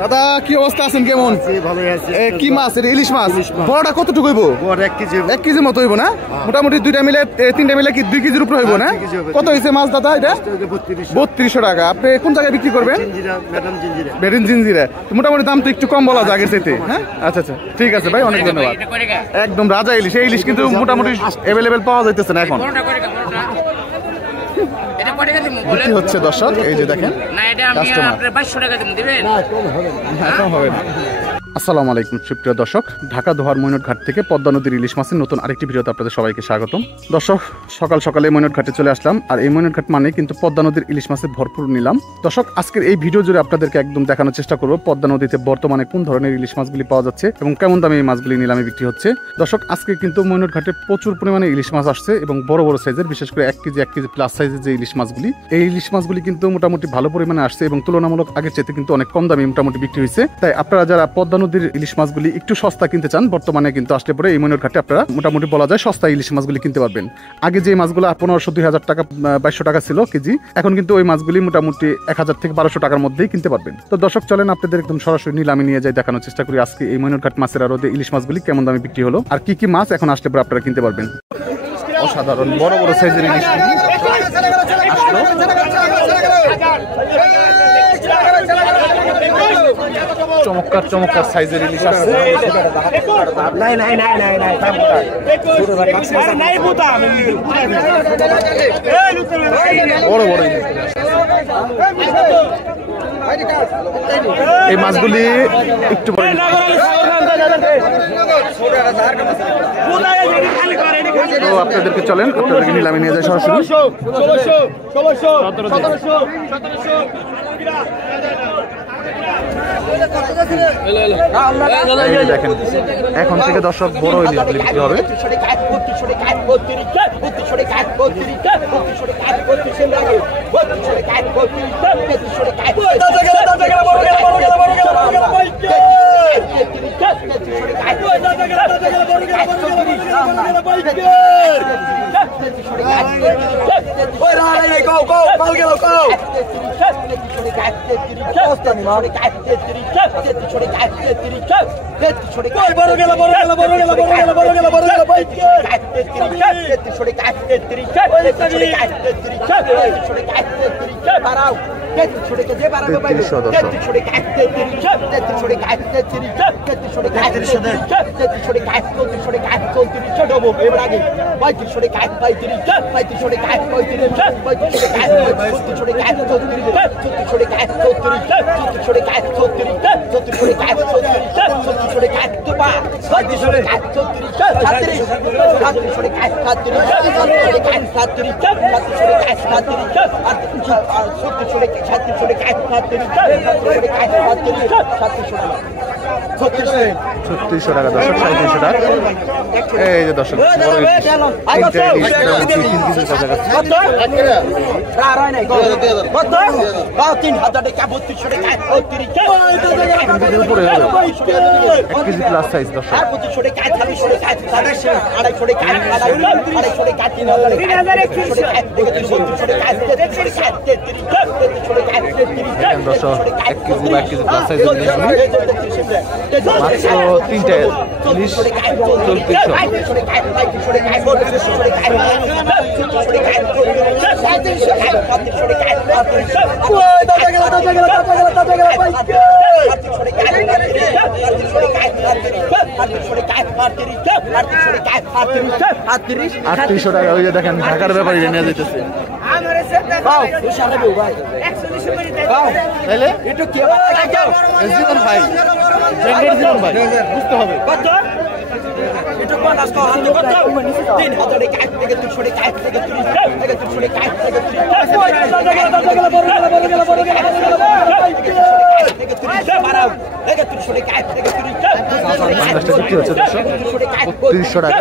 দাদা কি অবস্থা আছেন, কেমন? কি মাছ? ইলিশ মাছ। বড়টা কতটুকু হইব? 1 কেজি মতো হইব না? মোটামুটি 2টা মিলে 3টা মিলে কি 2 কেজির উপরে হইব না? কত হয়েছে মাছ দাদা এটা? 3200 টাকা। আপনি কোন জায়গায় বিক্রি করবেন? মেরিন জিঞ্জিরা। মোটামুটি দাম তো একটু কম বলা যায় আগের চাইতে। হ্যাঁ, আচ্ছা আচ্ছা, ঠিক আছে ভাই, অনেক ধন্যবাদ। একদম রাজা ইলিশ। এই ইলিশ কিন্তু মোটামুটি অ্যাভেলেবেল পাওয়া যাইতেছে না এখন। হচ্ছে দর্শক, এই যে দেখেন হবে না। আসসালামু আলাইকুম সুপ্রিয় দর্শক, ঢাকা দোহার মৈনট ঘাট থেকে পদ্মা নদীর ইলিশ মাছের নতুন আরেকটি ভিডিওতে আপনাদের সবাইকে স্বাগতম। দর্শক, সকাল সকালে মৈনট ঘাটে চলে আসলাম, আর এই মৈনট ঘাট মানে কিন্তু পদ্মা নদীর ইলিশ মাছের ভরপুর নিলাম। দর্শক, আজকের এই ভিডিও জুড়ে আপনাদেরকে একদম দেখানোর চেষ্টা করব পদ্মা নদীতে বর্তমানে কোন ধরনের ইলিশ মাছগুলি পাওয়া যাচ্ছে এবং কেমন দামে এই মাছগুলি নিলামে বিক্রি হচ্ছে। দর্শক, আজকে কিন্তু মৈনট ঘাটে প্রচুর পরিমাণে ইলিশ মাছ আসছে এবং বড় বড় সাইজের, বিশেষ করে 1 কেজি প্লাস সাইজের যে ইলিশ মাছগুলি, এই ইলিশ মাছগুলি কিন্তু মোটামুটি ভালো পরিমাণে আসছে এবং তুলনামূলক আগের চাইতে কিন্তু অনেক কম দামে মোটামুটি বিক্রি হয়েছে। তাই আপনারা যারা পদ্মা নদীর ইলিশ মাছগুলি একটু সস্তা কিনতে চান, বর্তমানে কিন্তু আসলে পরে এই মৈনট ঘাটে আপনারা মোটামুটি বলা যায় সস্তা ইলিশ মাছগুলি কিনতে পারবেন। আগে যে মাছগুলো 1500-2000 টাকা 2200 টাকা ছিল কেজি, এখন কিন্তু ওই মাছগুলি মোটামুটি 1000 থেকে 1200 টাকার মধ্যেই কিনতে পারবেন। তো দর্শক, চলেন আপনাদের একদম সরাসরি নিলামে নিয়ে যাই, দেখানোর চেষ্টা করি আজকে এই মৈনট ঘাট মাছের আড়তে ইলিশ মাছগুলি কেমন দামে বিক্রি হলো আর কি কি মাছ এখন আসলে পরে আপনারা কিনতে পারবেন। অসাধারণ বড় বড় সাইজের ইলিশ আসলো। চমৎকার চমৎকার সাইজের ইলিশ আছে। বড় বড় ইলিশ। এই মাছগুলি একটু তো আপনাদেরকে চলেন আপনাদেরকে নিলামে নিয়ে যায় সরাসরি। দেখেন, এখন থেকে দর্শক বড় ইলিশগুলি বিক্রি হবে। $3600 দর্শক, 3700 টাকা। এই যে দর্শক কেজি প্লাস সাইজ দর্শক। দর্শক 1 কেজি বা 1 কেজি প্লাস সাইজ মাত্র 3টে ইলিশ 3800 টাকা। ওই যে দেখেন ঢাকার ব্যাপারী নিয়ে যেতেছে। বুঝতে হবে $300 টাকা।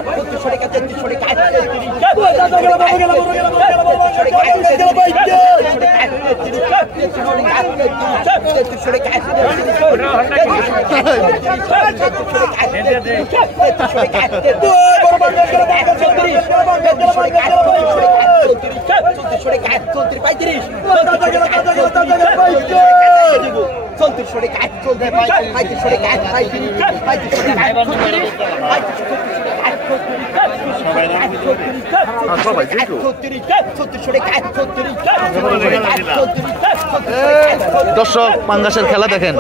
দর্শক পাঙ্গাসের খেলা দেখেন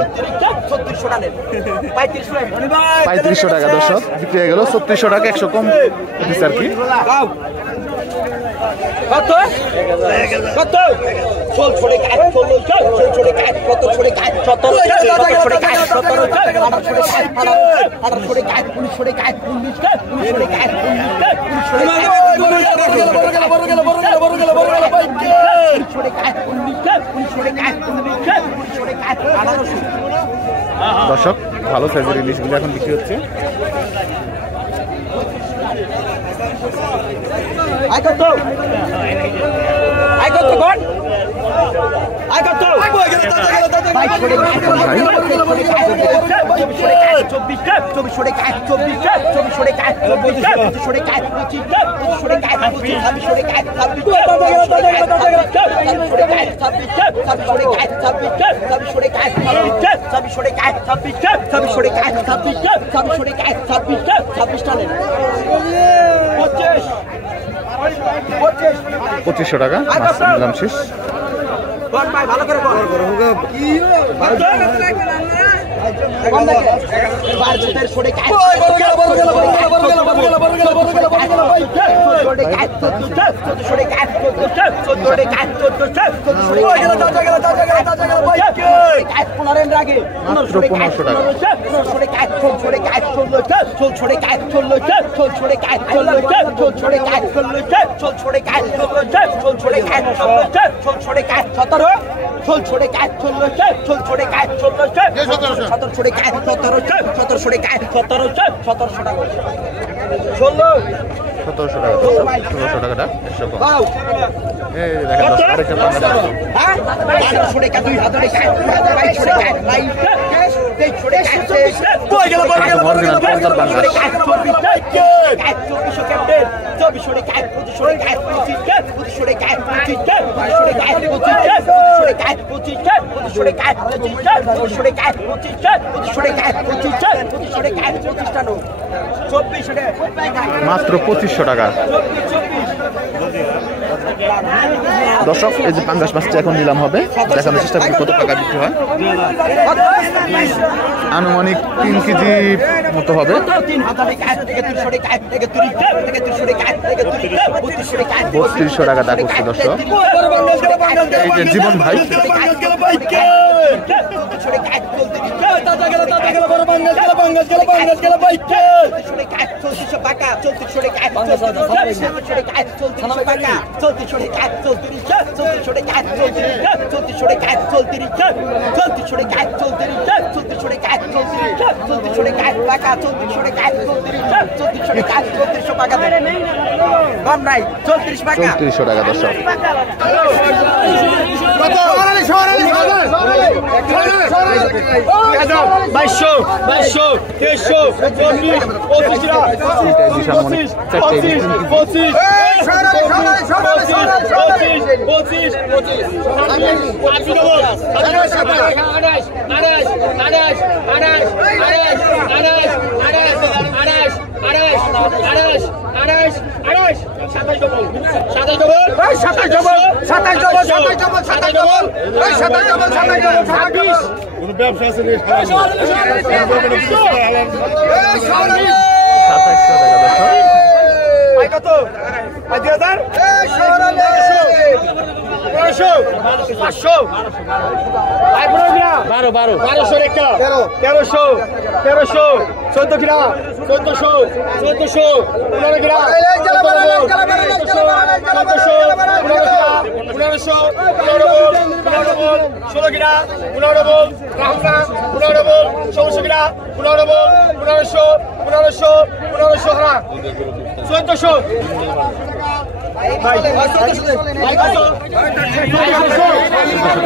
3500 টাকা দর্শক বিক্রি হয়ে গেল 3600 টাকা 100 কম আর কি কত কত চল ছড়ে কাট চল চল ছড়ে কাট কত ছড়ে কাট 17 ছড়ে কাট 17 18 ছড়ে কাট 19 ছড়ে কাট 19 ছড়ে কাট 19 ছড়ে কাট দর্শক ভালো সাইজের ইলিশগুলো এখন বিক্রি হচ্ছে I got to God. I got to. $2500 টাকা নিলাম শেষ ভালো করে মাত্র 2500 টাকা দর্শক এই যে পাঙ্গাস মাছটা এখন নিলাম হবে দেখানোর চেষ্টা করি কত টাকা বিক্রি হয় আনুমানিক 3 কেজি মতো হবে 3200 টাকা দাম করছে দর্শক এই যে জীবন ভাই কম নাই 34 টাকা 3400 টাকা দর্শক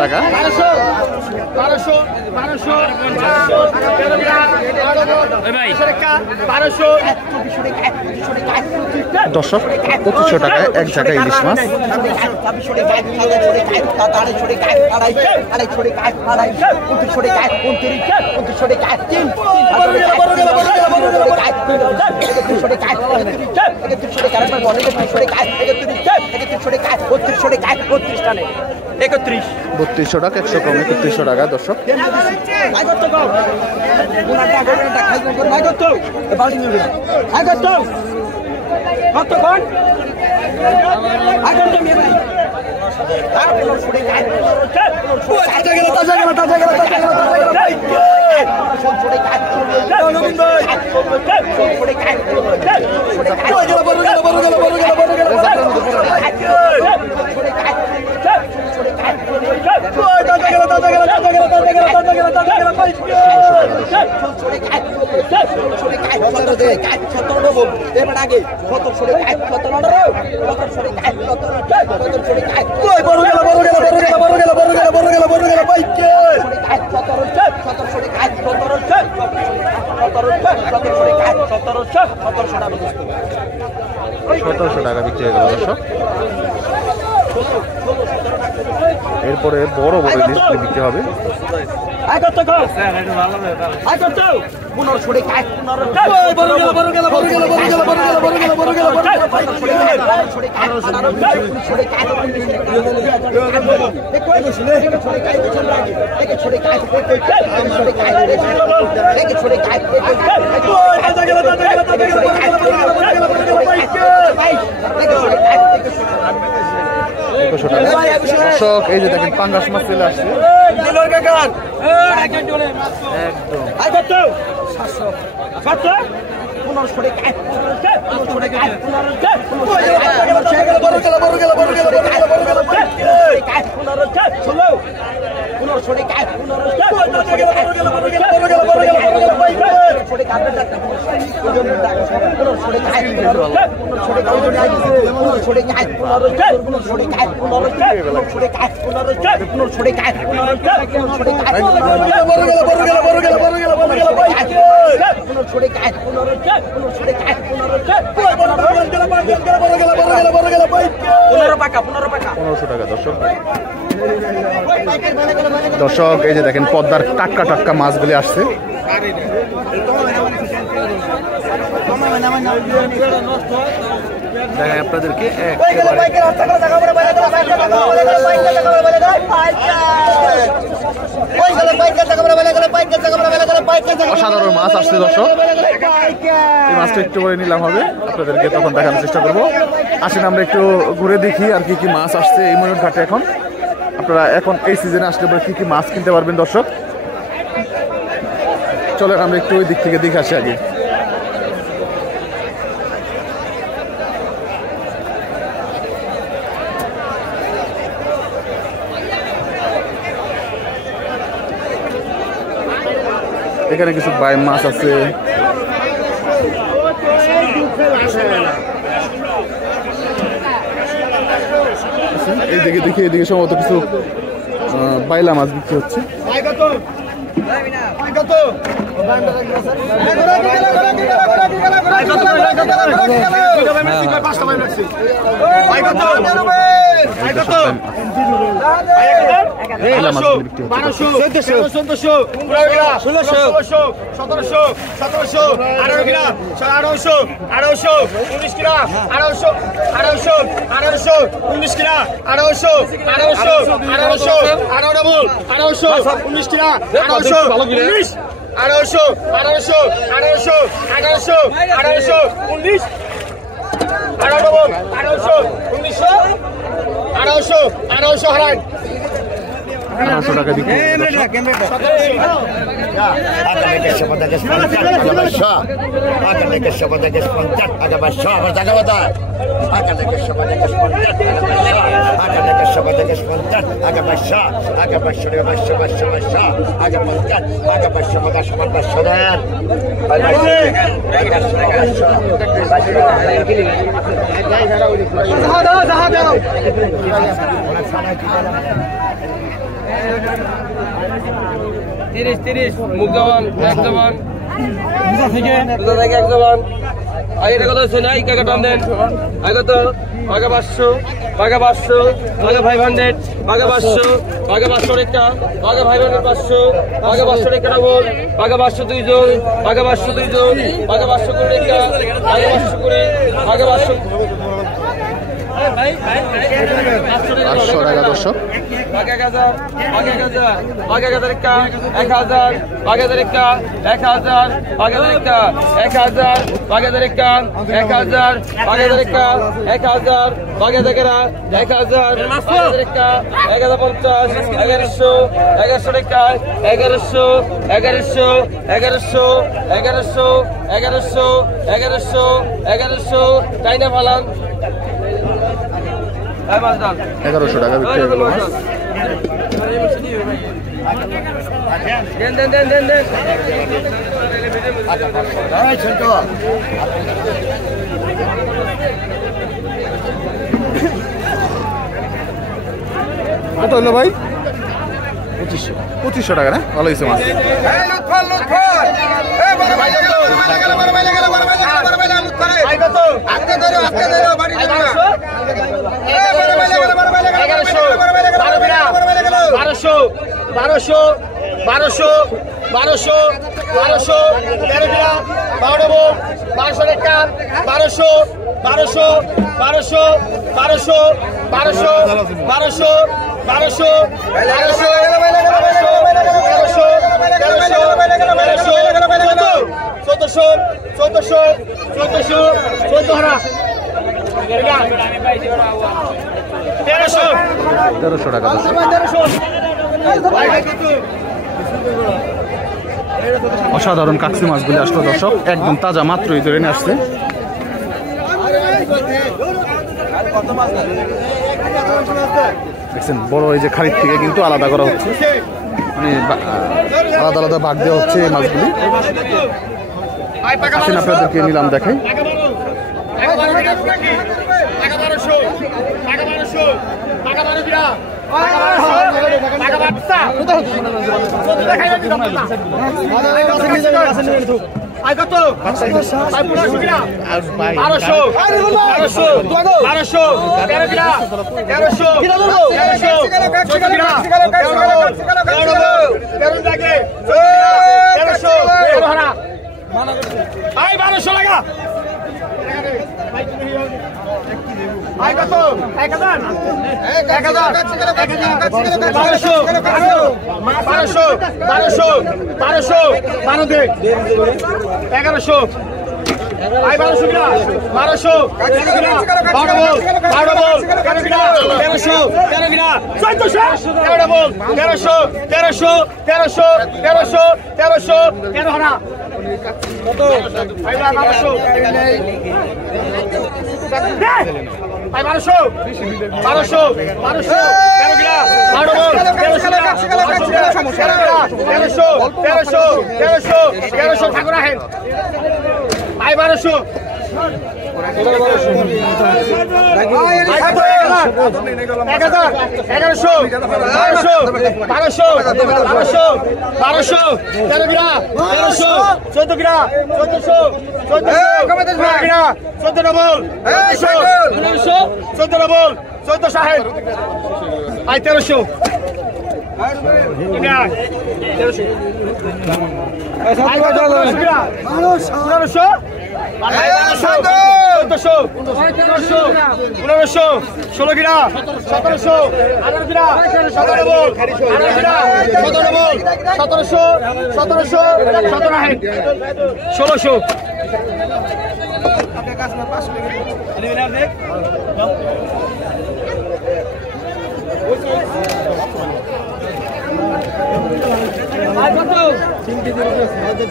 টাকা। দর্শক 2500 টাকায় এক জায়গায় ইলিশ মাছ। বত্রিশশো টাকা 100 কমে 3100 টাকা দর্শক। সতেরোশো টাকা বিক্রি হয়ে গেল দর্শক। এরপরে বড় বড় ইলিশ বিক্রি হবে। দর্শক এই যে দেখেন পাঙ্গাস মাছ চলে আসছে দর্শক এই যে দেখেন পদ্মার টাটকা টাটকা মাছগুলি আসছে। আপনাদেরকে অসাধারণ মাছ আসছে দর্শক। এই মাছটা একটু করে নিলাম হবে, আপনাদেরকে তখন দেখানোর চেষ্টা করবো। আসেন আমরা একটু ঘুরে দেখি আর কি কি মাছ আসছে এই ময়ূর ঘাটে। এখন আপনারা এখন এই সিজনে আসলে পরে কি কি মাছ কিনতে পারবেন দর্শক। চলেন আমরা একটু ওই দিক থেকে দেখে আসি আগে। এখানে কিছু বাই মাছ আছে, এইদিকে দেখি এদিকে সম্ভবত কিছু বাইলা মাছ বিক্রি হচ্ছে। 1800 টাকা বিক্রি হবে তিরিশ মুখ জবান এক জবান থেকে এক জবান আগে কত হচ্ছে না কাকা টান দেন আগে তো আগে 500 আগে 500 আগে 500 আগে 500 আগে 500 একটা আগে 500 আগে 500 একটা বল আগে 500 দুইজন আগে 500 দুইজন আগে 500 করে একটা আগে 500 করে আগে 500 500 টাকা দর্শক আগে 1000 আগে 1000 আগে 1000 একটা 1000 আগে 1000 একটা 1000 আগে 1000 একটা 1000 আগে 1000 একটা 1000 আগে 1000 একটা 1000 আগে 1000 একটা 1050 1100 টাকা 1100 চাইনা ফালান 1100 টাকা বিক্রি হয়ে গেল মাছ। দেন কত হলো ভাই? 2500 টাকা না? ভালো হয়েছে মাছ। তেরোশো টাকা অসাধারণ কাকসি মাছগুলি আসলো দর্শক, একদম তাজা মাত্রই ধরে নিয়ে আসছে। দেখছেন বড় এই যে খালিদ থেকে কিন্তু আলাদা করা হচ্ছে, মানে আলাদা আলাদা ভাগ দেওয়া হচ্ছে এই মাছগুলি। আসেন আপনাদেরকে নিলাম দেখাই।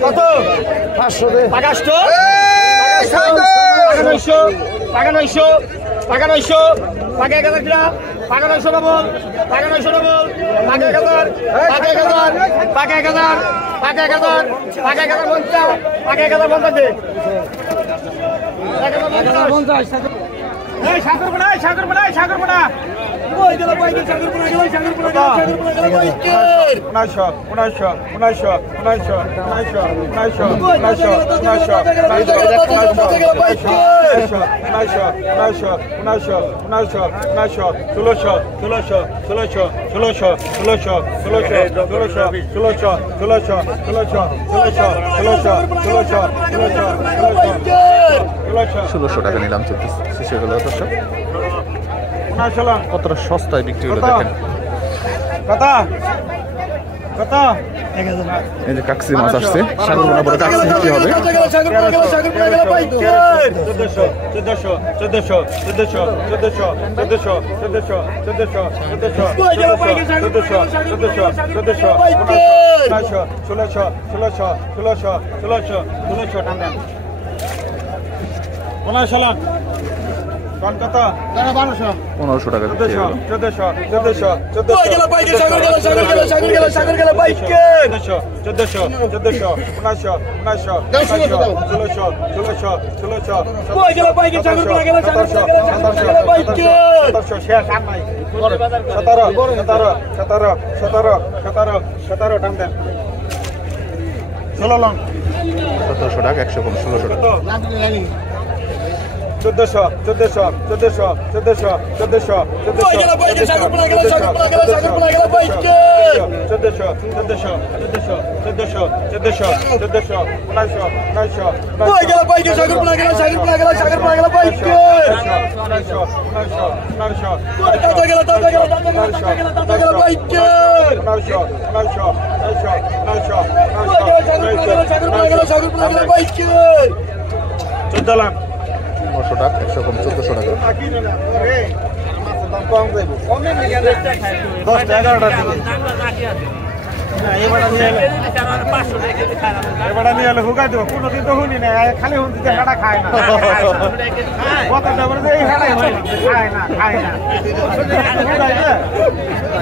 কত 500 দে টাকা 900 টাকা 900 টাকা 900 টাকা 1000 টাকা টাকা 900 ডবল টাকা 900 ডবল টাকা 1000 টাকা 1000 টাকা 1000 টাকা 1000 টাকা 1050 টাকা 1050 দে টাকা 1050 এই সাগর বড়া ওই গেল ভাই সাগর বড়া গেল 1600 টাকা নিলাম শেষে গেল দর্শক। কতটা সস্তায় বিক্রি হলো দেখেন। এই যে কাকসি মাছ আসছে, সাগর বোনা বলে কাকসি বিক্রি হবে। কলকাতা 1500 টাকা বিক্রি হলো। 1700 টাকা 100 কম 1600 টাকা। 1400 টাকা 100 কম 1400 টাকা। 10 নিয়ে এলে হুকাই দেবো কোনোদিন তো শুনি না খালি হুন দিতে হাঁটা খায় না কথাটা বলে এই হাঁটাই হয় না খায় না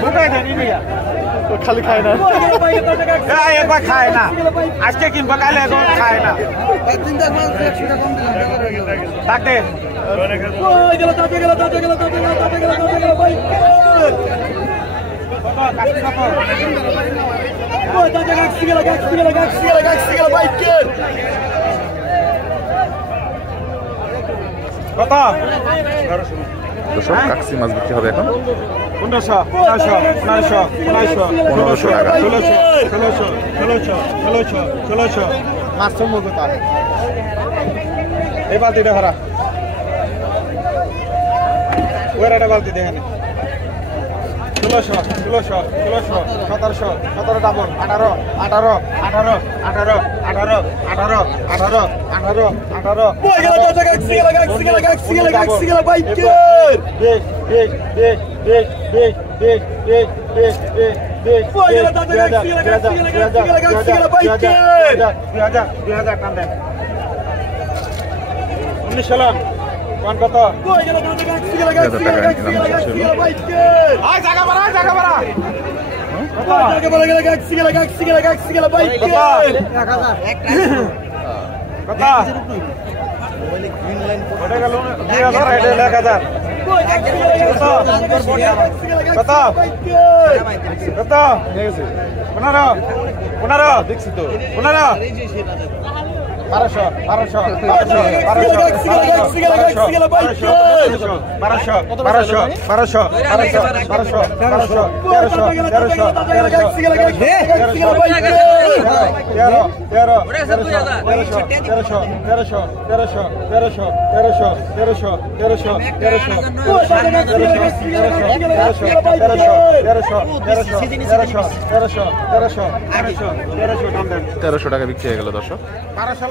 হুকাই দেয় নিয়ে খালি খায় না, একবার খায় না, আজকে কিনবো কালে খায় না। ডাকতে কত কাকসি মাছ বিক্রি হবে এখন 1500 টাকা 1600 মাছ সম্ভব তার এই বালতিটা ভরা ওর একটা বালতি দেখেন 1600 17 ডাবল 18 দেখছি তো 1300 টাকা বিক্রি হয়ে গেল দর্শক। 1200